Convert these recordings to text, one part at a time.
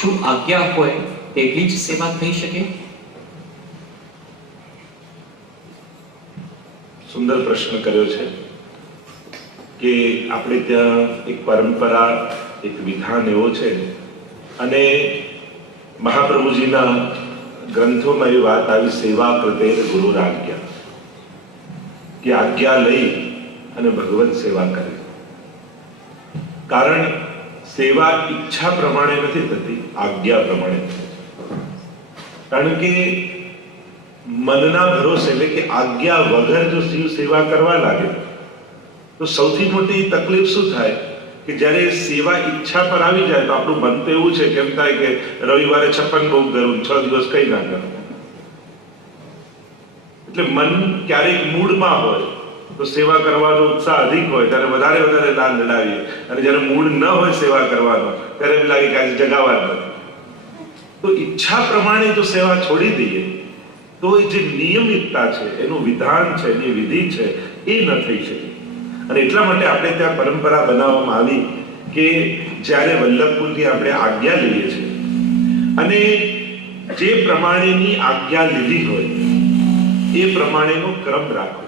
શું આજ્ઞા હોય તેટલી જ સેવા થઈ શકે? સુંદર પ્રશ્ન કર્યો છે કે આપણે ત્યાં એક પરંપરા, એક વિધાન એવો છે અને મહાપ્રભુજીના ગ્રંથોમાં એ વાત આવી, સેવા કૃતે ગુરુ આજ્ઞા. કે આજ્ઞા લઈ અને ભગવત સેવા કરવી કારણ સેવા ઈચ્છા પ્રમાણે નથી થતી, આજ્ઞા પ્રમાણે. કારણ કે મનના ભરોસે એટલે કે આજ્ઞા વગર જો શિવ સેવા કરવા લાગે, તો સૌથી મોટી તકલીફ શું થાય? કે જ્યારે સેવા ઈચ્છા પર આવી જાય, તો આપણું મન તો એવું છે કેમ થાય કે રવિવારે છપ્પન ભોગ ધરું છ દિવસ કઈ ના કરું. એટલે મન ક્યારેક મૂડમાં હોય તો સેવા કરવાનો ઉત્સાહ અધિક હોય, ત્યારે વધારે વધારે દાન લડાવીએ અને જ્યારે મૂળ ન હોય સેવા કરવાનો, ત્યારે એમ લાગે કે આજે જગાવા નથી. તો ઈચ્છા પ્રમાણે જો સેવા છોડી દઈએ, તો એ જે નિયમિતતા છે, એનું વિધાન છે એની વિધિ છે, એ ન થઈ શકે. અને એટલા માટે આપણે ત્યાં પરંપરા બનાવવામાં આવી કે જ્યારે વલ્લભપુરથી આપણે આજ્ઞા લઈએ છીએ, અને જે પ્રમાણેની આજ્ઞા લીધી હોય, એ પ્રમાણેનો ક્રમ રાખવો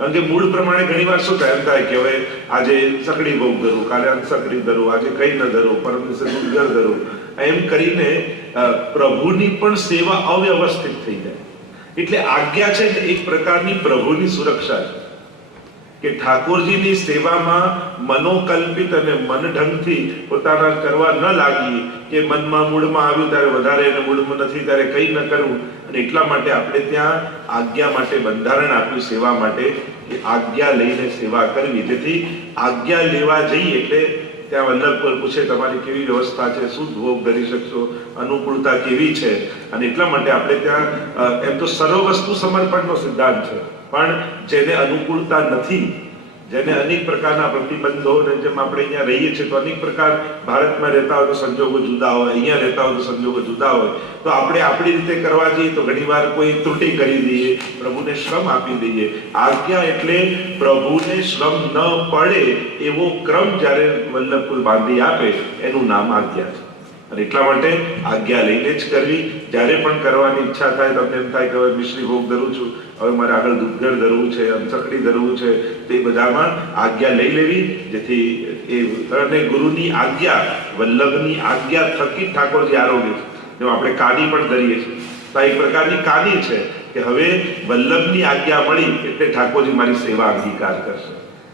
કારણ કે મૂળ પ્રમાણે ઘણીવાર શું થાય, એમ થાય કે હવે આજે સકડી બહુ ધરું, કાલે સકડી ધરું, આજે કઈ ન ધરું પરમ દિવસે ગુંદર ધરું એમ કરીને પ્રભુની પણ સેવા અવ્યવસ્થિત થઈ જાય. એટલે આજ્ઞા છે એક પ્રકારની પ્રભુની સુરક્ષા છે. કે ઠાકોરજીની સેવામાં મનોકલ્પિત અને મનઢંગથી પોતાના કરવા ન લાગી કે મનમાં મૂળમાં આવ્યું, ત્યારે વધારે અને મૂળમાં નથી, ત્યારે કંઈ ન કરવું. અને એટલા માટે આપણે ત્યાં આજ્ઞા માટે બંધારણ આપ્યું સેવા માટે કે આજ્ઞા લઈને સેવા કરવી. જેથી આજ્ઞા લેવા જઈએ એટલે ત્યાં વલ્લભપુર પૂછે તમારી કેવી વ્યવસ્થા છે, શું ભોગ કરી શકશો, અનુકૂળતા કેવી છે? અને એટલા માટે આપણે ત્યાં એમ તો સર્વ વસ્તુ સમર્પણનો સિદ્ધાંત છે. પણ જેને અનુકૂળતા નથી જેને અનેક પ્રકારના પ્રતિબંધો ને જેમ આપણે અહીંયા રહીએ છીએ, તો અનેક પ્રકાર ભારતમાં રહેતા હોય તો સંજોગો જુદા હોય, અહીંયા રહેતા હોય તો સંજોગો જુદા હોય. તો આપણે આપણી રીતે કરવા જઈએ તો ઘણીવાર કોઈ ત્રુટિ કરી દઈએ, પ્રભુને શ્રમ આપી દઈએ. આજ્ઞા એટલે પ્રભુને શ્રમ ન પડે એવો ક્રમ જ્યારે વલ્લભકુલ બાંધી આપે, એનું નામ આજ્ઞા છે. અને એટલા માટે આજ્ઞા લઈને જ કરવી. જ્યારે પણ કરવાની ઈચ્છા થાય, તમને એમ થાય કે હવે મિશ્રી ભોગ ધરું છું, હવે મારે આગળ દૂધગર ધરવું છે અંસકડી ધરવું છે તે બધામાં આજ્ઞા લઈ લેવી. જેથી એ અને ગુરુની આજ્ઞા, વલ્લભની આજ્ઞા થકી ઠાકોરજી આરોગ્ય જેમ આપણે કાની પણ ધરીએ છીએ, તો એક પ્રકારની કાની છે કે હવે વલ્લભની આજ્ઞા મળી એટલે ઠાકોરજી મારી સેવા અંગીકાર કરશે.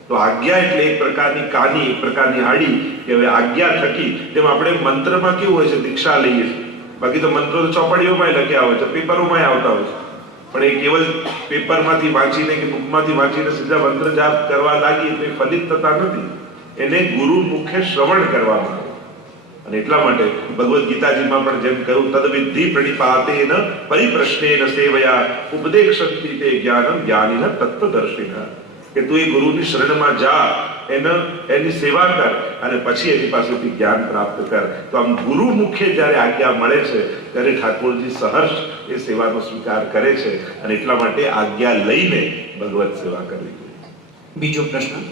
તો આજ્ઞા એટલે એક પ્રકારની કાની, એક પ્રકારની આડી કે હવે આજ્ઞા થકી તેમ આપણે મંત્રમાં કેવું હોય છે, દીક્ષા લઈએ છીએ. બાકી તો મંત્રો તો ચોપડીઓમાં લખ્યા હોય છે પેપરોમાં આવતા હોય છે. પણ એ કેવલ પેપરમાંથી વાંચીને કે બુકમાંથી વાંચીને સીધા મંત્ર જાપ કરવા લાગી એટલે ફલિત થતા નથી. એને ગુરુ મુખે શ્રવણ કરવામાં આવે અને એટલા માટે ભગવદ્ ગીતાજીમાં પણ જેમ કહ્યું તદવિધિ પરિપ્રશ્ને પરિપ્રશ્નેન સેવયા ઉપદેક્ષંતિ તે જ્ઞાનમ જ્ઞાનિન તત્વદર્શિન. કે તું એ ગુરુની શરણમાં જા એને એની સેવા કર અને પછી એની પાસેથી જ્ઞાન પ્રાપ્ત કર. તો આમ ગુરુ મુખ્ય જ્યારે આજ્ઞા મળે છે ત્યારે ઠાકોરજી સહર્ષ એ સેવાનો સ્વીકાર કરે છે અને એટલા માટે આજ્ઞા લઈને ભગવત સેવા કરવી બીજો પ્રશ્ન.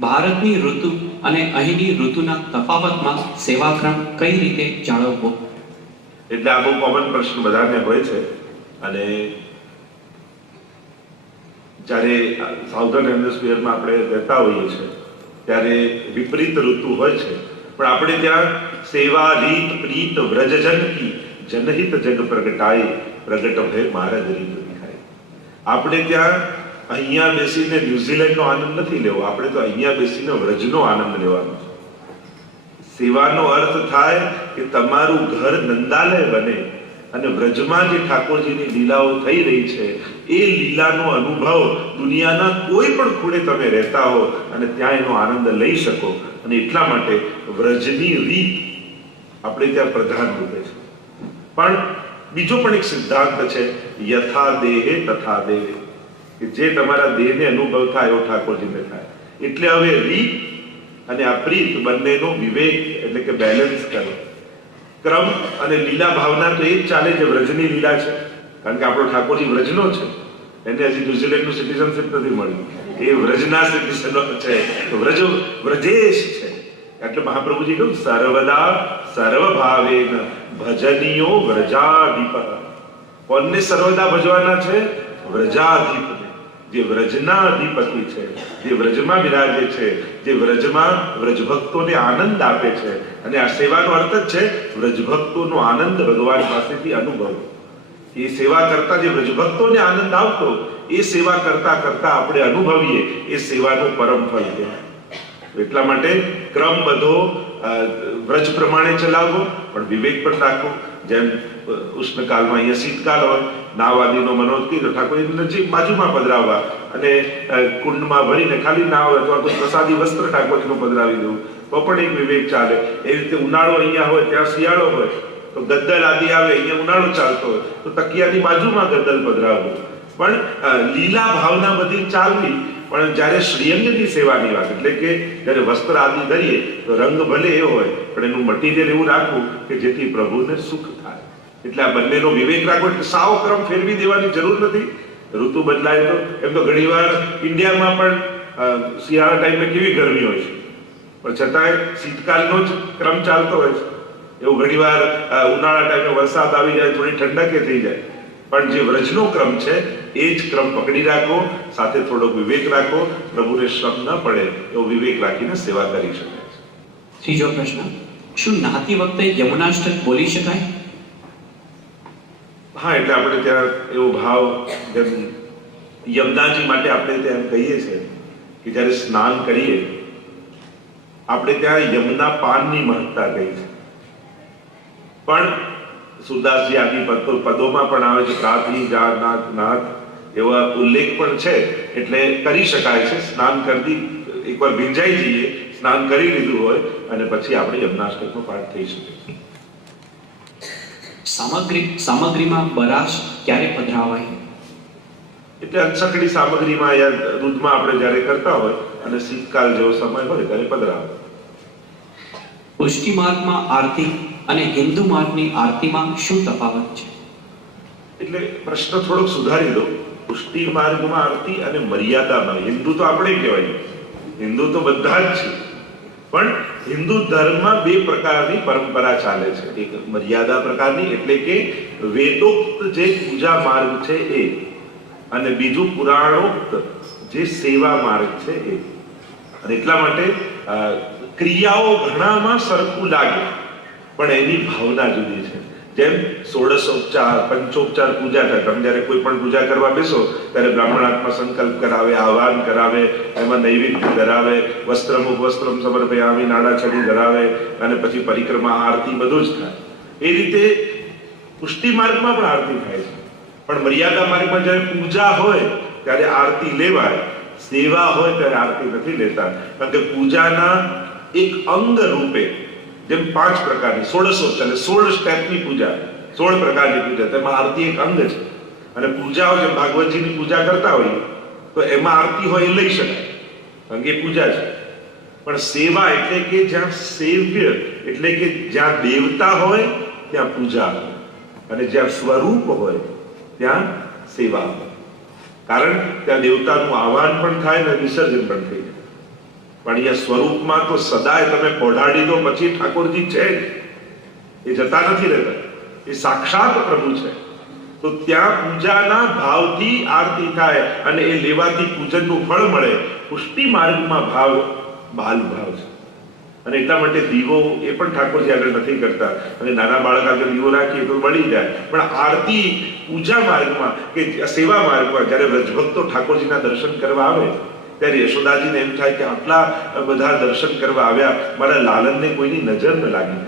ભારતની ઋતુ અને અહીંની ઋતુના તફાવતમાં સેવાક્રમ કઈ રીતે જાળવવો? એટલે આ બહુ કોમન પ્રશ્ન બધાને હોય છે અને જ્યારે સાઉધર્ન હેમિસ્ફિયરમાં આપણે રહેતા હોઈએ છીએ, ત્યારે વિપરીત ઋતુ હોય છે. પણ આપણે ત્યાં સેવા રીત, પ્રીત, વ્રજજન કી જનહિત જગ પ્રગટાય, પ્રગટ ભય મારા રીત દિખાય. આપણે ત્યાં અહીંયા બેસીને ન્યુઝીલેન્ડનો આનંદ નથી લેવો, આપણે તો અહીંયા બેસીને વ્રજનો આનંદ લેવાનો છે. સેવાનો અર્થ થાય કે તમારું ઘર નંદાલય બને અને વ્રજમાં જે ઠાકોરજીની લીલાઓ થઈ રહી છે, એ લીલાનો અનુભવ દુનિયાના કોઈ પણ ખૂણે તમે રહેતા હો અને ત્યાં એનો આનંદ લઈ શકો. અને એટલા માટે વ્રજની રીત આપણે ત્યાં પ્રધાન રૂપે છે. પણ બીજો પણ એક સિદ્ધાંત છે, યથા દેહે તથા દેહે કે જે તમારા દેહને અનુભવ થાય, એવો ઠાકોરજીને થાય. એટલે હવે રીત અને આ પ્રીત બંનેનો વિવેક એટલે કે બેલેન્સ કરો. ક્રમ અને લીલા ભાવના તો એ જ ચાલે જે વ્રજની લીલા છે. કારણ કે આપણો ઠાકોરજી વ્રજનો છે. એને હજી ન્યુઝીલેન્ડનું સિટીઝનશીપ નથી મળ્યું. એ વ્રજના સિટીઝનો છે. વ્રજ, વ્રજેશ છે. એટલે મહાપ્રભુજી કહ્યું, સર્વદા સર્વભાવેન ભજનીયો વ્રજાધિપ કોણને સર્વદા ભજવાના છે? વ્રજાધિપને જે વ્રજના અધિપતિ છે, જે વ્રજમાં બિરાજે છે, જે વ્રજમાં વ્રજભક્તોને આનંદ આપે છે. અને આ સેવાનો અર્થ જ છે, વ્રજભક્તોનો આનંદ ભગવાન પાસેથી અનુભવ. એ સેવા કરતા જે વ્રજભક્તોને આનંદ આવતો, એ સેવા કરતા કરતા આપણે અનુભવીએ, એ સેવાનું પરમ ફળ કહેવાય. એટલા માટે ક્રમ બધો વ્રજ પ્રમાણે ચલાવવો, પણ વિવેક પણ રાખો જેમ ઉષ્ણકાલમાં અહીંયા શીતકાલ હોય નાવાદીનો મનોજ કીધો ઠાકોર નજીક બાજુમાં પધરાવવા. અને કુંડમાં ભરીને ખાલી નાવ અથવા કોઈ પ્રસાદી વસ્ત્ર ઠાકોરજીનું પધરાવી દેવું તો પણ એક વિવેક ચાલે. એ રીતે ઉનાળો અહીંયા હોય, ત્યાં શિયાળો હોય, તો ગદ્દલ આદિ આવે, અહીંયા ઉનાળો ચાલતો હોય, તો તકિયાની બાજુમાં ગદ્દલ પધરાવવું પણ લીલા ભાવના બધી ચાલવી, પણ જ્યારે શ્રીઅંગની સેવાની વાત, એટલે કે જ્યારે વસ્ત્ર આદિ કરીએ, તો રંગ ભલે એ હોય, પણ એનું મટીરિયલ એવું રાખવું કે જેથી પ્રભુને સુખ એટલે આ બંનેનો વિવેક રાખો એટલે સાવ ક્રમ ફેરવી દેવાની જરૂર નથી. ઋતુ બદલાય તો, એમ તો ઘણીવાર ઇન્ડિયામાં પણ શિયાળા ટાઈમે કેવી ગરમી હોય છે. પણ છતાંય શીતકાલનો જ ક્રમ ચાલતો હોય છે. એવું ઘણીવાર ઉનાળા ટાઈમે વરસાદ આવી જાય, થોડી ઠંડકે થઈ જાય. પણ જે વ્રજનો ક્રમ છે, એ જ ક્રમ પકડી રાખો, સાથે થોડોક વિવેક રાખો, પ્રભુને શ્રમ ન પડે, એવો વિવેક રાખીને સેવા કરી શકાય ત્રીજો પ્રશ્ન, શું નાતી વખતે યમુનાષ્ટક બોલી શકાય? હા, એટલે આપણે ત્યાં એવો ભાવ જેમ યમુનાજી માટે આપણે ત્યાં કહીએ છીએ કે જ્યારે સ્નાન કરીએ, આપણે ત્યાં યમુના પાનની મહત્તા કહી છે. પણ સુરદાસજી આદિ પદો પદોમાં પણ આવે છે પ્રાથી નાથ નાથ એવા ઉલ્લેખ પણ છે. એટલે કરી શકાય છે, સ્નાન કરતી, એકવાર ભીંજાઈ જઈએ, સ્નાન કરી લીધું હોય અને પછી આપણે યમનાષ્ટકનો પાઠ થઈ શકે. સામગ્રી સામગ્રીમાં બરાશ ક્યારે પધરાવાય? એટલે અંશકડી સામગ્રીમાં યા દૂધમાં આપણે જ્યારે કરતા હોય અને શીતકાળ જેવો સમય હોય ત્યારે પધરાવે. પુષ્ટિ માર્ગમાં આરતી અને હિન્દુ માર્ગની આરતીમાં શું તફાવત છે? એટલે પ્રશ્ન થોડોક સુધારી દો પુષ્ટિ માર્ગમાં આરતી અને મર્યાદામાં હિન્દુ તો આપણે કહેવાય. હિન્દુ તો બધા જ છે. પણ હિન્દુ ધર્મમાં બે પ્રકારની પરંપરા ચાલે છે. એક મર્યાદા પ્રકારની, એટલે કે વેદોક્ત જે પૂજા માર્ગ છે એ, અને બીજું પુરાણોક્ત જે સેવા માર્ગ છે એ. અને એટલા માટે ક્રિયાઓ ઘણામાં સરખું લાગે, પણ એની ભાવના જુદી છે. જેમ સોળસોપચાર, પંચોપચાર પૂજા થાય તમે જ્યારે કોઈ પણ પૂજા કરવા બેસો, ત્યારે બ્રાહ્મણ આત્મા સંકલ્પ કરાવે, આહવાન કરાવે, એમાં નૈવેદ્ય ધરાવે, વસ્ત્રમ વસ્ત્રમ સમર્પયામી નાડા છડી ધરાવે, અને પછી પરિક્રમા, આરતી, બધું જ થાય. એ રીતે પુષ્ટિ માર્ગમાં પણ આરતી થાય છે. પણ મર્યાદા માર્ગમાં જ્યારે પૂજા હોય, ત્યારે આરતી લેવાય. સેવા હોય, ત્યારે આરતી નથી લેતા. કારણ કે પૂજાના એક અંગ રૂપે જેમ પાંચ પ્રકારની, સોળસો એટલે સોળ સ્ટેપની પૂજા, સોળ પ્રકારની પૂજા. તેમાં આરતી એક અંગ છે. અને પૂજાઓ જે ભાગવતજીની પૂજા કરતા હોઈએ, તો એમાં આરતી હોય એ લઈ શકાય. કારણ કે પૂજા છે. પણ સેવા એટલે કે જ્યાં સેવ્ય, એટલે કે જ્યાં દેવતા હોય, ત્યાં પૂજા હોય. અને જ્યાં સ્વરૂપ હોય, ત્યાં સેવા હોય. કારણ ત્યાં દેવતાનું આહવાન પણ થાય ને વિસર્જન પણ થઈ જાય. પણ એ સ્વરૂપમાં તો સદાય તમે પોઢાડી દો, પછી ઠાકોરજી છે. એ જતા નથી રહેતા. એ સાક્ષાત પ્રભુ છે. તો ત્યાં પૂજાના ભાવથી આરતી થાય અને એ લેવાથી પૂજનનું ફળ મળે. પુષ્ટિ માર્ગમાં ભાવ બાલ ભાવ છે. અને એટલા માટે દીવો એ પણ ઠાકોરજી આગળ નથી કરતા. અને નાના બાળક આગળ દીવો રાખીએ તો બળી જાય. પણ આરતી પૂજા માર્ગમાં કે સેવા માર્ગમાં જ્યારે વ્રજભક્તો ઠાકોરજીના દર્શન કરવા આવે ત્યારે યશોદાજીને એમ થાય કે આટલા બધા દર્શન કરવા આવ્યા, મારા લાલનને કોઈની નજર ન લાગી.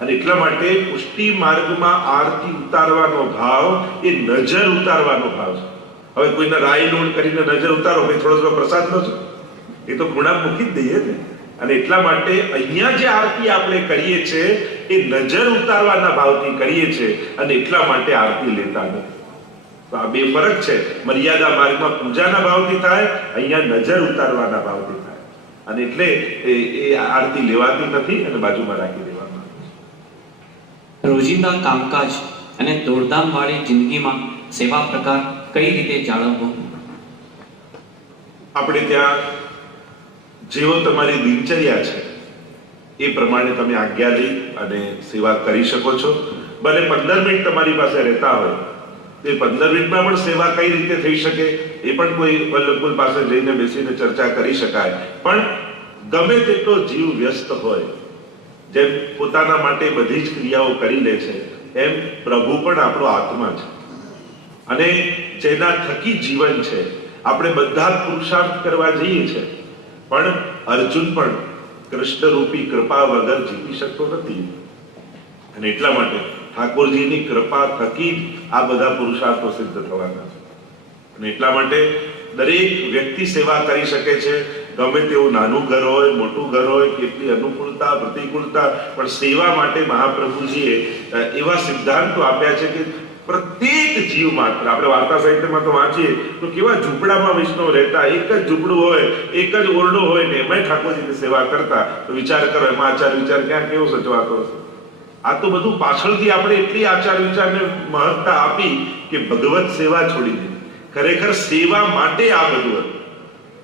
અને એટલા માટે પુષ્ટિ માર્ગમાં આરતી ઉતારવાનો ભાવ, એ નજર ઉતારવાનો ભાવ છે. હવે કોઈને રાય લોણ કરીને નજર ઉતારો ભાઈ થોડો થોડો પ્રસાદ લો છો. એ તો ગુણા મૂકી જ દઈએ ને. અને એટલા માટે અહીંયા જે આરતી આપણે કરીએ છીએ, એ નજર ઉતારવાના ભાવથી કરીએ છીએ અને એટલા માટે આરતી લેતા નથી. તો આ બે ફરક છે. મર્યાદા માર્ગમાં પૂજાના ભાવથી થાય અહીંયા નજર ઉતારવાના ભાવથી થાય. અને એટલે એ આરતી લેવાતી નથી અને બાજુમાં રાખી દેવામાં આવે છે. રોજિંદા કામકાજ અને દોડધામ વાળી જિંદગીમાં સેવા પ્રકાર કઈ રીતે જાળવવો? આપણે ત્યાં જેવો તમારી દિનચર્યા છે એ પ્રમાણે તમે આજ્ઞા લઈ અને સેવા કરી શકો છો. ભલે પંદર મિનિટ તમારી પાસે રહેતા હોય તો પંદર મિનિટમાં પણ સેવા કઈ રીતે થઈ શકે એ પણ કોઈ વલ્લભકુલ પાસે જઈને બેસીને ચર્ચા કરી શકાય. પણ ગમે તેટલો જીવ વ્યસ્ત હોય, જેમ પોતાના માટે બધી જ ક્રિયાઓ કરી લે છે, એમ પ્રભુ પણ આપણો આત્મા છે. અને જેના થકી જીવન છે, આપણે બધા પુરુષાર્થ કરવા જઈએ છે. પણ અર્જુન પણ કૃષ્ણરૂપી કૃપા વગર જીતી શકતો નથી. અને એટલા માટે ઠાકોરજીની કૃપા થકી જ આ બધા પુરુષાર્થો સિદ્ધ થવાના છે. અને એટલા માટે દરેક વ્યક્તિ સેવા કરી શકે છે. ગમે તેવું નાનું ઘર હોય, મોટું ઘર હોય, કેટલી અનુકૂળતા, પ્રતિકૂળતા, પણ સેવા માટે મહાપ્રભુજીએ એવા સિદ્ધાંતો આપ્યા છે કે પ્રત્યેક જીવ માત્ર, આપણે વાર્તા સાહિત્યમાં તો વાંચીએ, તો કેવા ઝૂંપડામાં વૈષ્ણવ રહેતા, એક જ ઝૂંપડું હોય, એક જ ઓરડો હોય ને એમાંય ઠાકોરજીની સેવા કરતા, તો વિચાર કરો, એમાં આચાર વિચાર ક્યાં, કેવો સચવાતો હશે? આ તો બધું પાછળથી આપણે એટલી આચાર વિચારને મહત્તા આપી કે ભગવત સેવા છોડી દે. ખરેખર સેવા માટે આ બધું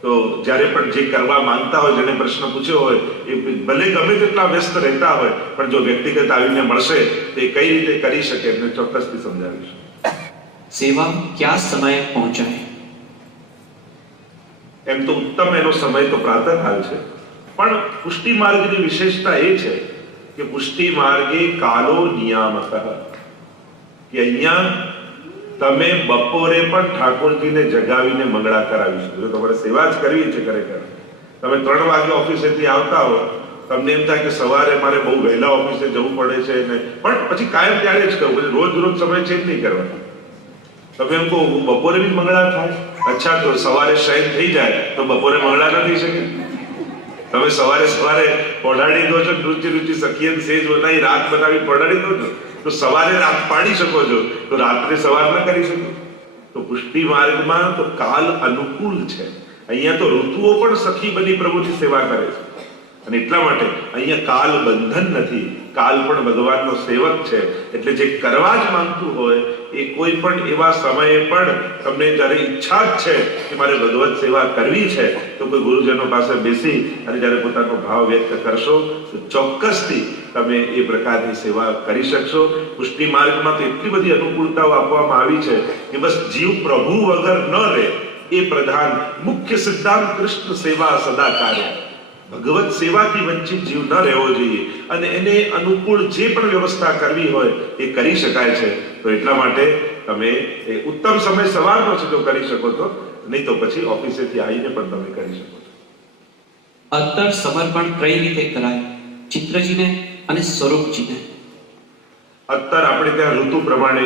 તો જ્યારે પણ જે કરવા માંગતા હોય જેને પ્રશ્ન પૂછ્યો હોય એ ભલે ગમે તેટલા વ્યસ્ત રહેતા હોય પણ જો વ્યક્તિગત આવીને મળશે તો એ કઈ રીતે કરી શકે એમને ચોક્કસથી સમજાવીશ સેવા ક્યાં સમયે પહોંચાય? એમ તો ઉત્તમ એનો સમય તો પ્રાતઃકાલ છે. પણ પુષ્ટિ માર્ગની વિશેષતા એ છે કે પુષ્ટિ માર્ગે કાલો નિયામક. કે અહીંયા તમે બપોરે પણ ઠાકોરજીને જગાવીને મંગળા કરાવી શકો જો તમારે સેવા જ કરવી છે ખરેખર. તમે ત્રણ વાગે ઓફિસેથી આવતા હો, તમને એમ થાય કે સવારે મારે બહુ વહેલા ઓફિસે જવું પડે છે ને, પણ પછી કાયમ ત્યારે જ કરવું રોજ રોજ સમય ચેન્જ નહીં કરવાનો. તમે એમ કહો બપોરે બી મંગળા થાય? અચ્છા, તો સવારે શયન થઈ જાય, તો બપોરે મંગળા ન થઈ શકે તમે સવારે સવારે પડાડી દો છો રુચિ રુચિ સખીએ સેજ બનાવી, રાત બનાવી પડાડી દો છો, તો સવારે રાત પાડી શકો છો, તો રાત્રે સવાર ન કરી શકો. તો પુષ્ટિ માર્ગમાં તો કાલ અનુકૂળ છે. અહીંયા તો ઋતુઓ પણ સખી બની પ્રભુની સેવા કરે છે. અને એટલા માટે અહીંયા કાલ બંધન નથી. કાલ પણ ભગવાનનો સેવક છે. એટલે જે કરવા જ માંગતું હોય, એ કોઈ પણ એવા સમયે પણ તમને જ્યારે ઈચ્છા જ છે કે મારે ભગવત સેવા કરવી છે, તો કોઈ ગુરુજનો પાસે બેસી અને જ્યારે પોતાનો ભાવ વ્યક્ત કરશો, તો ચોક્કસથી તમે એ પ્રકારની સેવા કરી શકશો. પુષ્ટિ માર્ગમાં તો એટલી બધી અનુકૂળતાઓ આપવામાં આવી છે કે બસ જીવ પ્રભુ વગર ન રહે, એ પ્રધાન મુખ્ય સિદ્ધાંત કૃષ્ણ સેવા સદા કાર્ય ભગવત સેવાથી વંચિત જીવ ન રહેવો જોઈએ અને એને અનુકૂળ જે પણ વ્યવસ્થા કરવી હોય એ કરી શકાય છે. તો એટલા માટે તમે એ ઉત્તમ સમય સવારનો છે તો કરી શકો તો નહીં તો પછી ઓફિસેથી આવીને પણ તમે કરી શકો છો. અત્તર સમર્પણ કઈ રીતે કરાય? ચિત્રજીને અને સ્વરૂપજીને? અત્તર આપણે ત્યાં ઋતુ પ્રમાણે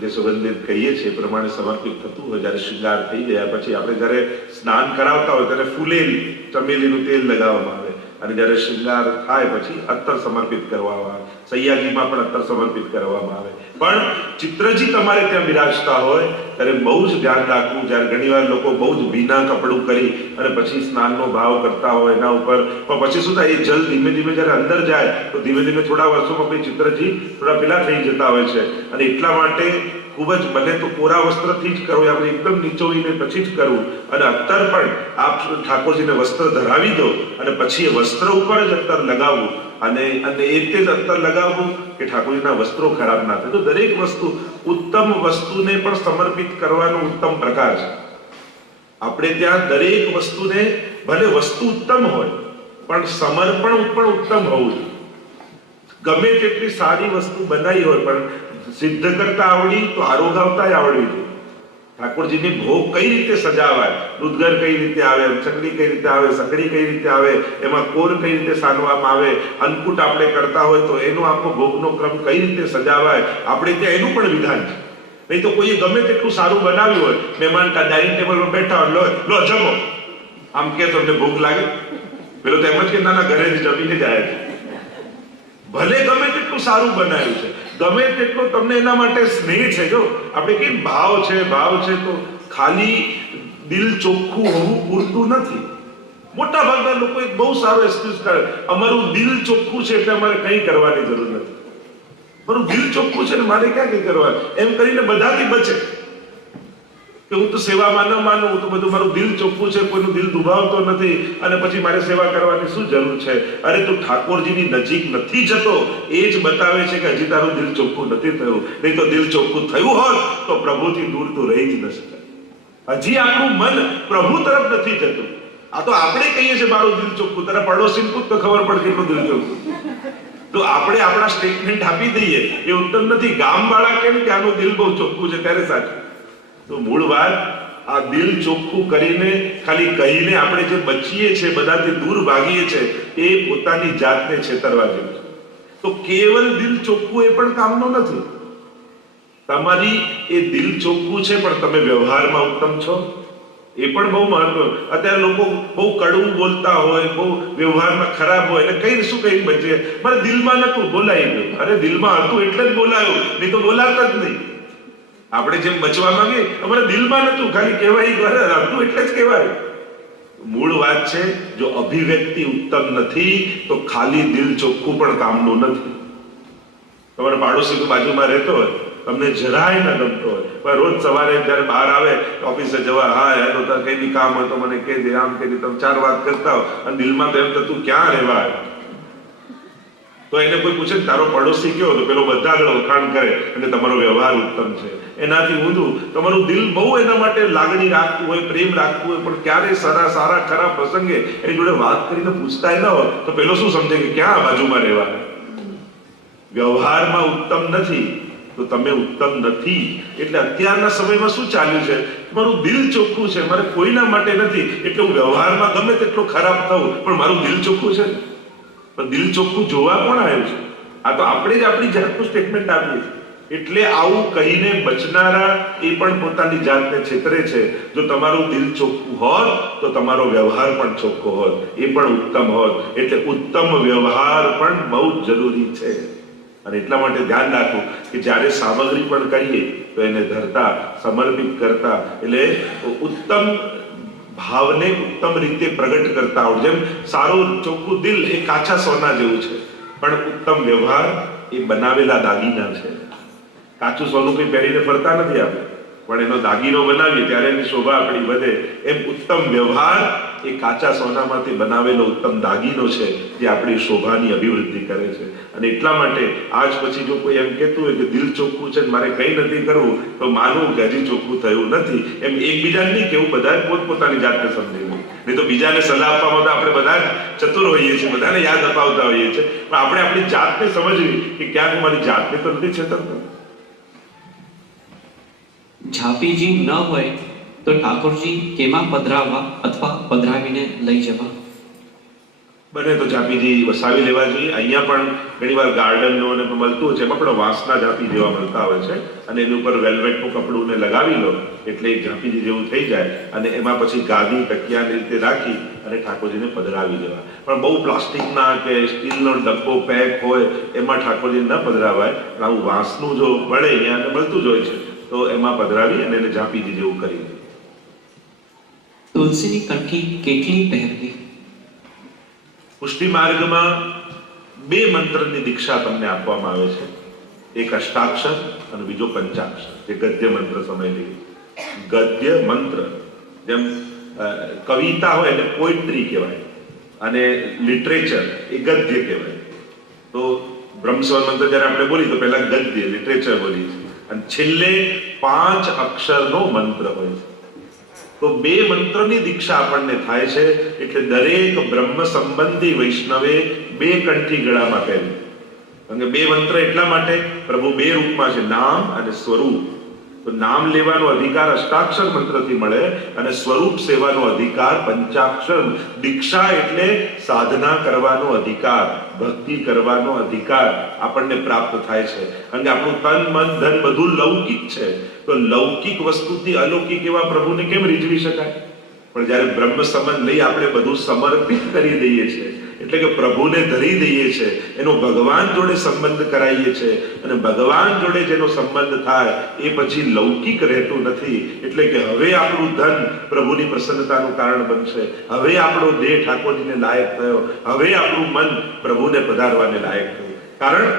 જે સુગંધિત કહીએ છીએ પ્રમાણે સમર્પિત થતું હોય જ્યારે શૃંગાર થઈ ગયા પછી આપણે જ્યારે સ્નાન કરાવતા હોય ત્યારે ફૂલેલ, ચમેલીનું તેલ લગાવવામાં અને જ્યારે શિંગાર થાય પછી અત્તર સમર્પિત કરવામાં આવે. સૈયાજીમાં પણ અત્તર સમર્પિત કરવામાં આવે. પણ ચિત્રજી તમારે ત્યાં બિરાજતા હોય, ત્યારે બહુ જ ધ્યાન રાખવું. જ્યારે ઘણીવાર લોકો બહુ જ ભીના કપડું કરી અને પછી સ્નાનનો ભાવ કરતા હોય એના ઉપર. પણ પછી શું થાય, એ જલ ધીમે ધીમે જ્યારે અંદર જાય, તો ધીમે ધીમે થોડા વર્ષોમાં પછી ચિત્રજી થોડા પેલા થઈ જતા હોય છે. અને એટલા માટે ખૂબ જ બને તો કોરા વસ્ત્રથી જ કરવું આપણે એકદમ નીચોવીને પછી જ કરવું અને અત્તર પણ આપ ઠાકોરજીને વસ્ત્ર ધરાવી દો અને પછી એ વસ્ત્ર ઉપર જ અત્તર લગાવવું અને અને એ રીતે જ અત્તર લગાવવું કે ઠાકોરજીના વસ્ત્રો ખરાબ ના થાય. તો દરેક વસ્તુ ઉત્તમ વસ્તુને પણ સમર્પિત કરવાનો ઉત્તમ પ્રકાર છે. આપણે ત્યાં દરેક વસ્તુને, ભલે વસ્તુ ઉત્તમ હોય, પણ સમર્પણ પણ ઉત્તમ હોવું જોઈએ. ગમે તેટલી સારી વસ્તુ બનાવી હોય, પણ સિદ્ધ કરતા આવડી, તો આરોગાવતા આવડવી ઠાકોરજીની ભોગ કઈ રીતે સજાવાય? દૂધગર કઈ રીતે આવે? ચકડી કઈ રીતે આવે? સકડી કઈ રીતે આવે? એમાં કોર કઈ રીતે સાંધવામાં આવે? અન્નકૂટ આપણે કરતા હોય તો એનો આખો ભોગનો ક્રમ કઈ રીતે સજાવાય? આપણે ત્યાં એનું પણ વિધાન છે. નહીં તો કોઈએ ગમે તેટલું સારું બનાવ્યું હોય મહેમાન ડાઇનિંગ ટેબલ પર બેઠા હોય, લો લો, જમો. આમ કે તમને ભૂખ લાગે. પેલો તો એમ જ કે, ના ના ઘરે જ જમીને જાય છે ભલે ગમે તેટલું સારું બનાવ્યું છે. ગમે તેટલો તમને એના માટે સ્નેહ છે. જો, આપણે કે ભાવ છે ભાવ છે તો ખાલી દિલ ચોખ્ખું હોવું પૂરતું નથી. મોટા ભાગના લોકો એક બહુ સારો એક્સક્યુઝ કરે. અમારું દિલ ચોખ્ખું છે એટલે અમારે કંઈ કરવાની જરૂર નથી. મારું દિલ ચોખ્ખું છે ને મારે ક્યાં કંઈ કરવા એમ કરીને બધાથી બચે. કે હું તો સેવામાં ન માનું તો બધું મારું દિલ ચોખ્ખું છે, કોઈનું દિલ દુભાવતો નથી, અને પછી મારે સેવા કરવાની શું જરૂર છે? અરે તું ઠાકોરજીની નજીક નથી જતો, એ જ બતાવે છે કે હજી તારું દિલ ચોખ્ખું નથી થયું. નહીં તો દિલ ચોખ્ખું થયું હોત, તો પ્રભુથી દૂર તો રહી જ ન શકાય. હજી આપણું મન પ્રભુ તરફ નથી જતું. આ તો આપણે કહીએ છીએ મારું દિલ ચોખ્ખું તારા પડોશી પૂછ તો ખબર પડે કેટલું દિલ ચોખ્ખું. તો આપણે આપણા સ્ટેટમેન્ટ આપી દઈએ, એ ઉત્તમ નથી. ગામ વાળા કેમ કે આનું દિલ બહુ ચોખ્ખું છે? ત્યારે સાચું. તો મૂળ વાત આ દિલ ચોખ્ખું કરીને, ખાલી કહીને આપણે જે બચીએ છીએ, બધાથી દૂર ભાગીએ છીએ, એ પોતાની જાતને છેતરવા જેવું છે. તો કેવલ દિલ ચોખ્ખું એ પણ કામનું નથી. તમારી એ દિલ ચોખ્ખું છે, પણ તમે વ્યવહારમાં ઉત્તમ છો? એ પણ બહુ મહત્વ અત્યારે લોકો બહુ કડવું બોલતા હોય, બહુ વ્યવહારમાં ખરાબ હોય, એટલે કઈ શું કઈ બચે? મારે દિલમાં નતું, બોલાઈ ગયું. અરે દિલમાં હતું એટલે જ બોલાયું. નહીં તો બોલાતા જ નહીં. આપણે જેમ બચવા માંગીએ, અમારે દિલમાં નતું ખાલી કહેવાય દ્વારા અરે એટલે જ કહેવાય. મૂળ વાત છે, જો અભિવ્યક્તિ ઉત્તમ નથી, તો ખાલી દિલ ચોખ્ખું પણ કામનું નથી. તમારા પાડોશી બાજુમાં રહેતો હોય, તમને જરાય ન ગમતો હોય. પણ રોજ સવારે જ્યારે બહાર આવે, ઓફિસે જવા હા યાર તો તારે કઈ બી કામ હોય તો મને કહી દે, આમ કહી દે. તમે ચાર વાત કરતા હો, અને દિલમાં તો એમ તો તું ક્યાં રહેવા આવ્યો? તો એને કોઈ પૂછે તારો પડોશી કયો તો પેલો બધા આગળ વખાણ કરે અને તમારો વ્યવહાર ઉત્તમ છે. એનાથી ઊંધું તમારું દિલ બહુ એના માટે લાગણી રાખતું હોય, પ્રેમ રાખતું હોય, પણ ક્યારે સારા સારા, ખરા પ્રસંગે એની જોડે વાત કરીને પૂછતાય ન હોય, તો પેલો શું સમજે કે ક્યાં બાજુમાં રહેવા? વ્યવહારમાં ઉત્તમ નથી, તો તમે ઉત્તમ નથી. એટલે અત્યારના સમયમાં શું ચાલ્યું છે? મારું દિલ ચોખ્ખું છે, મારે કોઈના માટે નથી. એટલે હું વ્યવહારમાં ગમે તેટલો ખરાબ થવું પણ મારું દિલ ચોખ્ખું છે ને. પણ દિલ ચોખ્ખું જોવા કોણ આવ્યું છે? આ તો આપણે જ આપણી જાતનું સ્ટેટમેન્ટ આપીએ છીએ. એટલે આવું કહીને બચનારા એ પણ પોતાની જાતને છેતરે છે. જો તમારું દિલ ચોખ્ખું હોત, તો તમારો વ્યવહાર પણ ચોખ્ખો હોત. એ પણ ઉત્તમ હોત. એટલે ઉત્તમ વ્યવહાર પણ બહુ જ જરૂરી છે. અને એટલા માટે ધ્યાન રાખવું કે જ્યારે સામગ્રી પણ કહીએ, તો એને ધરતા, સમર્પિત કરતા. એટલે ઉત્તમ ભાવને ઉત્તમ રીતે પ્રગટ કરતા આવડે જેમ સારું ચોખ્ખું દિલ એ કાચા સોના જેવું છે. પણ ઉત્તમ વ્યવહાર એ બનાવેલા દાગીના છે. કાચું સોનું કંઈ પહેરીને ફરતા નથી આપણે. પણ એનો દાગીનો બનાવીએ ત્યારે એની શોભા આપણી વધે. એમ ઉત્તમ વ્યવહાર એ કાચા સોનામાંથી બનાવેલો ઉત્તમ દાગીનો છે, જે આપણી શોભાની અભિવૃદ્ધિ કરે છે. અને એટલા માટે આજ પછી જો કોઈ એમ કહેતું હોય કે દિલ ચોખ્ખું છે મારે કંઈ નથી કરવું, તો માનવું કે હજી ચોખ્ખું થયું નથી. એમ એકબીજાને નહીં કેવું બધા પોતપોતાની જાતને સમજેવું. નહીં તો બીજાને સલાહ આપવામાં તો આપણે બધા ચતુર હોઈએ છીએ, બધાને યાદ અપાવતા હોઈએ છીએ. પણ આપણે આપણી જાતને સમજવી કે ક્યાંક મારી જાતને તો નથી છેતરતો. છાપીજી ન હોય તો ઠાકોરજી કેમાં પધરાવવા અથવા પધરાવીને લઈ જવા? બને તો જાપીજી વસાવી લેવા જોઈએ. અહીંયા પણ ઘણીવાર ગાર્ડનનો અને મળતું હોય છે. એમાં પણ વાંસના જાપી જેવા મળતા હોય છે. અને એની ઉપર વેલ્વેટનું કપડું ને લગાવી લો એટલે એક જાપીજી જેવું થઈ જાય. અને એમાં પછી ગાદી તકિયાની રીતે રાખી અને ઠાકોરજીને પધરાવી દેવા. પણ બહુ પ્લાસ્ટિકના કે સ્ટીલનો ડબ્બો, પેક હોય, એમાં ઠાકોરજીને ન પધરાવાય. આવું વાંસનું જો મળે અહીંયા મળતું જ હોય છે. તો એમાં પધરાવી અને એને જાપીજી જેવું કરી દે. તુલસીની કંઠી કેટલી પહેરવી? પુષ્ટિ માર્ગમાં બે મંત્રની દીક્ષા તમને આપવામાં આવે છે. એક અષ્ટાક્ષર અને બીજો પંચાક્ષર. જે ગદ્ય મંત્ર સમયથી. ગદ્ય મંત્ર. જેમ કવિતા હોય એટલે પોઇટ્રી કહેવાય. અને લિટરેચર એ ગદ્ય કહેવાય. તો બ્રહ્મસ્વર મંત્ર જ્યારે આપણે બોલી તો પહેલા ગદ્ય લિટરેચર બોલી અને છેલ્લે પાંચ અક્ષરનો મંત્ર હોય છે. તો બે મંત્રની દીક્ષા આપણને થાય છે, એટલે દરેક બ્રહ્મ સંબંધી વૈષ્ણવે બે કંઠી ગળામાં પહેરવું કે બે મંત્ર એટલા માટે, પ્રભુ બે રૂપમાં છે, નામ અને સ્વરૂપ. તો નામ લેવાનો અધિકાર અષ્ટાક્ષર મંત્રથી મળે અને સ્વરૂપ સેવાનો અધિકાર પંચાક્ષર. દીક્ષા એટલે સાધના કરવાનો અધિકાર, ભક્તિ કરવાનો અધિકાર આપણને પ્રાપ્ત થાય છે. કે આપણું તન, મન, ધન બધું લૌકિક છે. તો લૌકિક વસ્તુથી અલૌકિક એવા પ્રભુને કેમ રીઝવી શકાય? પણ જ્યારે બ્રહ્મ સંબંધ લઈ આપણે બધું સમર્પિત કરી દઈએ છીએ, એટલે કે પ્રભુને ધરી દઈએ છીએ, એનો ભગવાન જોડે સંબંધ કરાવીએ છીએ, અને ભગવાન જોડે જેનો સંબંધ થાય એ પછી લૌકિક રહેતું નથી, એટલે કે હવે આપણું ધન પ્રભુની પ્રસન્નતાનું કારણ બનશે, હવે આપણો દેહ ઠાકોરજીને લાયક થયો, હવે આપણું મન પ્રભુને પધારવાને લાયક થયું. કારણ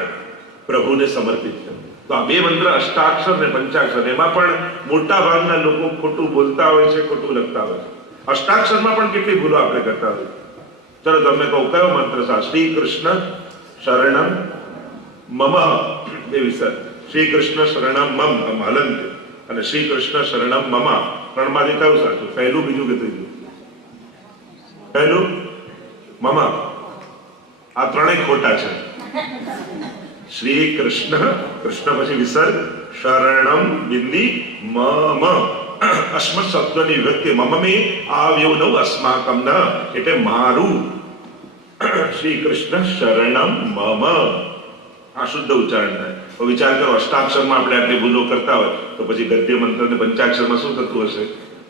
પ્રભુને સમર્પિત. તો આ બે મંત્ર અષ્ટાક્ષર ને પંચાક્ષર, એમાં પણ મોટા ભાગના લોકો ખોટું બોલતા હોય છે, ખોટું લખતા હોય છે. અષ્ટાક્ષરમાં પણ કેટલી ભૂલો આપણે કરતા હોય ચલો તમે કહો, કયો મંત્ર સા શ્રી કૃષ્ણ શરણમ મમ, એ સર શ્રી કૃષ્ણ શરણમ મમ હલંત અને શ્રી કૃષ્ણ શરણમ મમ, ત્રણમાંથી કયું સાચું પહેલું બીજું કે ત્રીજું? પહેલું? મમા. આ ત્રણેય ખોટા છે. શ્રી કૃષ્ણ કૃષ્ણ પછી વિસર્ગ શરણમ બિંદી મમ અસ્મત શબ્દની વિભક્તિ મમ મે આવ્યો નવ અસ્માકમ ન એટલે મારું શ્રી કૃષ્ણ શરણમ મમ આ શુદ્ધ ઉચ્ચારણ થાય તો વિચાર કરો અષ્ટાક્ષરમાં આપણે આટલી ભૂલો કરતા હોય તો પછી ગદ્ય મંત્ર ને પંચાક્ષરમાં શું થતું હશે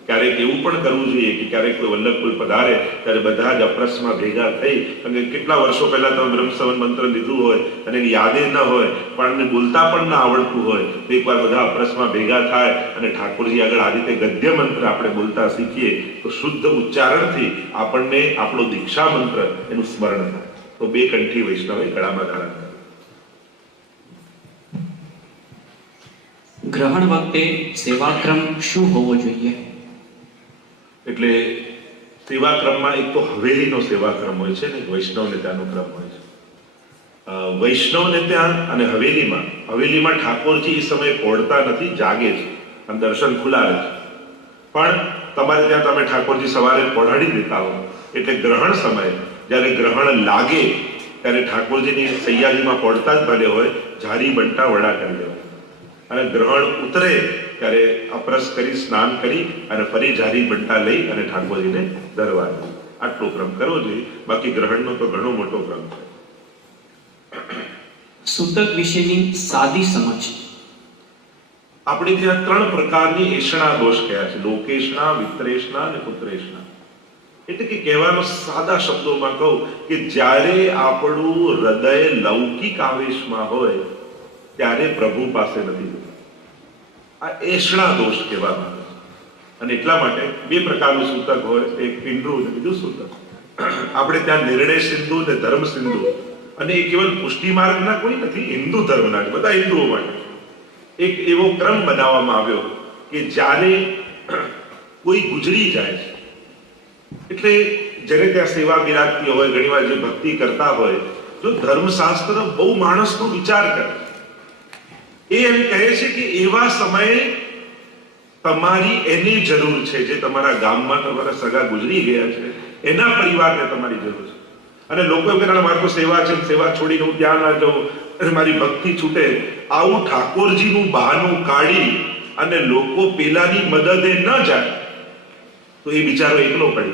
ક્યારેક એવું પણ કરવું જોઈએ કે ક્યારેક કોઈ વલ્લભ કોઈ પધારે, ત્યારે બધા જ અપ્રસમાં ભેગા થઈ અને કેટલા વર્ષો પહેલા તમે બ્રહ્મસવન મંત્ર લીધું હોય અને યાદે ન હોય, પણ એને બોલતા પણ ના આવડતું હોય, તો એકવાર બધા અપ્રસમાં ભેગા થાય અને ઠાકોરજી આગળ આ રીતે ગદ્ય મંત્ર આપણે બોલતા શીખીએ, તો શુદ્ધ ઉચ્ચારણથી આપણને આપણો દીક્ષા મંત્ર એનું સ્મરણ થાય. તો બે કંઠી વૈષ્ણવે ગળામાં ધારણ ગ્રહણ વખતે સેવાક્રમ શું હોવો જોઈએ? એટલે સેવાક્રમમાં એક તો હવેલીનો સેવાક્રમ હોય છે ને વૈષ્ણવ વૈષ્ણવને ત્યાંનો ક્રમ હોય છે. વૈષ્ણવને ત્યાં અને હવેલીમાં હવેલીમાં ઠાકોરજી એ સમયે પહોળતા નથી, જાગે છે અને દર્શન ખુલ્લા રહે છે. પણ તમારે ત્યાં તમે ઠાકોરજી સવારે પહોંચાડી દેતા હો, એટલે ગ્રહણ સમયે, જ્યારે ગ્રહણ લાગે, ત્યારે ઠાકોરજીની સૈયારીમાં પહોંચતા જ ભલે હોય જારી બંટા વડા કરી દેવા. અને ગ્રહણ ઉતરે ત્યારે અપરસ કરી સ્નાન કરી અને ફરી જારી બંટા લઈ અને ઠાકોરજીને ધરવા આટલો ક્રમ કરવો જોઈએ. બાકી ગ્રહણનો તો ઘણો મોટો ક્રમ છે. સૂતક વિશેની સાદી સમજ. આપણે ત્યાં ત્રણ પ્રકારની એષણા દોષ કયા છે. લોકેશના વિત્રેષણા અને પુત્રેષણા. એટલે કે કહેવાનો સાદા શબ્દોમાં કહું કે જ્યારે આપણું હૃદય લૌકિક આવેશમાં હોય ત્યારે પ્રભુ પાસે નથી. આ એષણા દોષ કહેવામાં આવે અને એટલા માટે બે પ્રકારનું સૂતક હોય, એક પિંડુ અને બીજું સૂતક. આપણે ત્યાં નિર્ણય સિંધુ અને ધર્મ સિંધુ. અને એ કેવલ પુષ્ટિ માર્ગના કોઈ નથી, હિન્દુ ધર્મના બધા હિન્દુઓ માટે. એક એવો ક્રમ બનાવવામાં આવ્યો કે જ્યારે કોઈ ગુજરી જાય છે. એટલે જ્યારે ત્યાં સેવા બિરાજતી હોય, ઘણીવાર જે ભક્તિ કરતા હોય તો ધર્મશાસ્ત્ર બહુ માણસનો વિચાર કરે એ એમ કહે છે કે એવા સમયે તમારી એની જરૂર છે જે તમારા ગામમાં તમારા સગા ગુજરી ગયા છે એના પરિવારને તમારી જરૂર છે. અને લોકો એમ કહે "ના, મારે સેવા છે સેવા છોડીને હું ત્યાં ના જાઉં. અને મારી ભક્તિ છૂટે. આવું ઠાકોરજીનું બહાનું કાઢી અને લોકો પેલાની મદદે ન જાય તો એ બિચારો એકલો પડી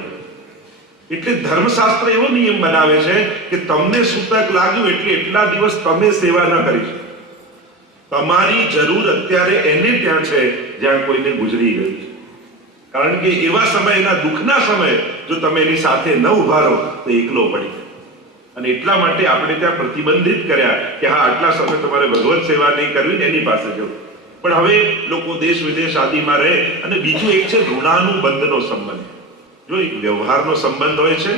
એટલે ધર્મશાસ્ત્ર એવો નિયમ બનાવે છે કે તમને સૂતક લાગ્યું એટલે એટલા દિવસ તમે સેવા ન કરી શકો. તમારી જરૂર અત્યારે એને ત્યાં છે જ્યાં કોઈને ગુજરી ગઈ છે. કારણ કે એવા સમયના દુઃખના સમયે, જો તમે એની સાથે ન ઊભા રહો, તો એકલો પડી જાય. અને એટલા માટે આપણે ત્યાં પ્રતિબંધિત કર્યા કે હા, આટલા સમય તમારે ભગવત સેવા નહીં કરવી એની પાસે જવું. પણ હવે લોકો દેશ વિદેશ આદિમાં રહે અને બીજું એક છે ઋણાનુબંધનો સંબંધ. જો એક વ્યવહારનો સંબંધ હોય છે,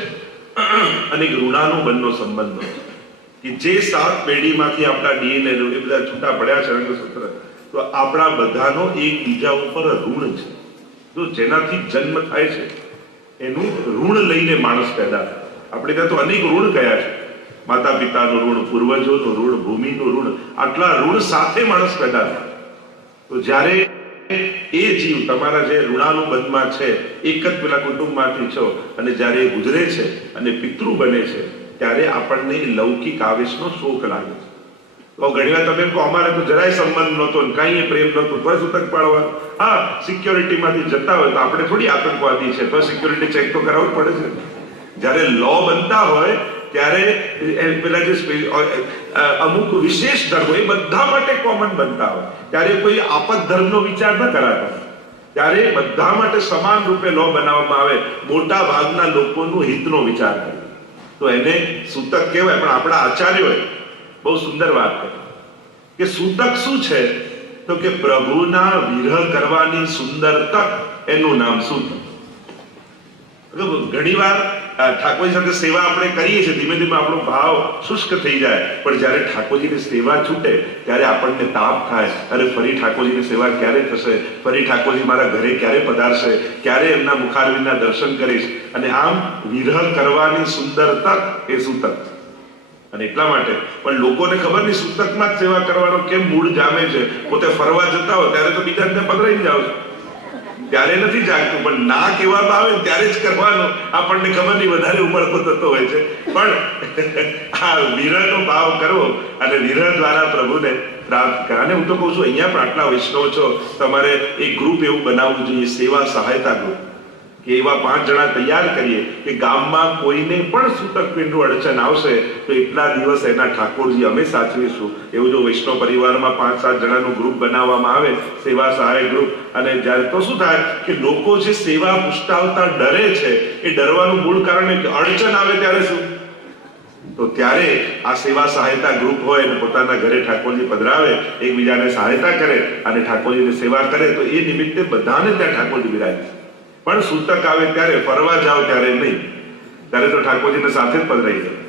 અને એક ઋણાનુબંધનો સંબંધ હોય છે. કે જે સાત પેઢીમાંથી આપણા ડીએનએ એ બધા છૂટા પડ્યા છે રંગસૂત્ર તો આપણા બધાનો એક બીજા ઉપર ઋણ છે. તો જેનાથી જન્મ થાય છે, એનું ઋણ લઈને માણસ પેદા આપણે ત્યાં તો અનેક ઋણ કયા છે. માતા પિતાનું ઋણ, પૂર્વજોનું ઋણ, ભૂમિનું ઋણ, આટલા ઋણ સાથે માણસ પેદા થાય. તો જ્યારે એ જીવ તમારા જે ઋણાનું બંધમાં છે, એક જ પેલા કુટુંબમાંથી છો, અને જ્યારે એ ગુજરે છે, અને પિતૃ બને છે ત્યારે આપણને લૌકિક આવેશનો શોખ લાગે છે. તો ઘણી વાર તમે કહો, અમારે તો જરાય સંબંધ નહોતો ને કાંઈ પ્રેમ નહોતું. બસ ઉતક પાડવા હા સિક્યોરિટીમાંથી જતા હોય તો આપણે થોડી આતંકવાદી છે. તો સિક્યોરિટી ચેક તો કરાવવું પડે છે. જ્યારે લો બનતા હોય, ત્યારે પેલા જે અમુક વિશેષ ધર્મો એ બધા માટે કોમન બનતા હોય. ત્યારે કોઈ આપત ધર્મનો વિચાર ન કરાતો. ત્યારે બધા માટે સમાન રૂપે લો બનાવવામાં આવે. મોટા ભાગના લોકોનું હિતનો વિચાર કરે. તો એને સૂતક કહેવાય, પણ આપણા આચાર્યોએ બહુ સુંદર વાત કરી. કે સૂતક શું છે? તો કે પ્રભુના વિરહ કરવાની સુંદર તક એનું નામ સૂતક. ઘણી વાર ઠાકોરજી સાથે સેવા આપણે કરીએ છીએ, ધીમે ધીમે આપણો ભાવ શુષ્ક થઈ જાય. પણ જ્યારે ઠાકોરજીની સેવા છૂટે, ત્યારે આપણને તાપ થાય અને ફરી ઠાકોરજીની સેવા ક્યારે થશે? ફરી ઠાકોરજી મારા ઘરે ક્યારે પધારશે? ક્યારે એમના મુખારવીના દર્શન કરીશ? અને આમ વિરહ કરવાની સુંદર તક એ સૂતક અને એટલા માટે, પણ લોકોને ખબર નહીં સૂતકમાં જ સેવા કરવાનો કેમ મૂળ જામે છે? પોતે ફરવા જતા હોય, ત્યારે તો બીજાને પકડાઈ જાવ છો. ત્યારે નથી જાગતું, પણ ના કહેવામાં આવે ત્યારે જ કરવાનું આપણને ખબર નહીં, વધારે ઉમળકો થતો હોય છે. પણ આ વિરહનો ભાવ કરવો અને વિરહ દ્વારા પ્રભુને પ્રાપ્ત કરે. અને હું તો કહું છું, અહીંયા પણ આટલા વૈષ્ણવ છો, તમારે એક ગ્રુપ એવું બનાવવું જોઈએ, સેવા સહાયતા ગ્રુપ કે એવા પાંચ જણા તૈયાર કરીએ કે ગામમાં કોઈને પણ સૂતક પિંડનું અડચણ આવશે, તો એટલા દિવસ એના ઠાકોરજી અમે સાચવીશું. એવું જો વૈષ્ણવ પરિવારમાં પાંચ, સાત જણાનું ગ્રુપ બનાવવામાં આવે, સેવા સહાય ગ્રુપ અને જ્યારે તો શું થાય કે લોકો જે સેવા પુષ્ટાવતા ડરે છે, એ ડરવાનું મૂળ કારણ કે અડચણ આવે ત્યારે શું? તો ત્યારે આ સેવા સહાયતા ગ્રુપ હોય અને પોતાના ઘરે ઠાકોરજી પધરાવે, એકબીજાને સહાયતા કરે અને ઠાકોરજીની સેવા કરે, તો એ નિમિત્તે બધાને ત્યાં ઠાકોરજી બિરાજે પણ સૂતક આવે ત્યારે ફરવા જાઓ ત્યારે નહીં. ત્યારે તો ઠાકોરજીને સાથે જ પધરાઈ જાય.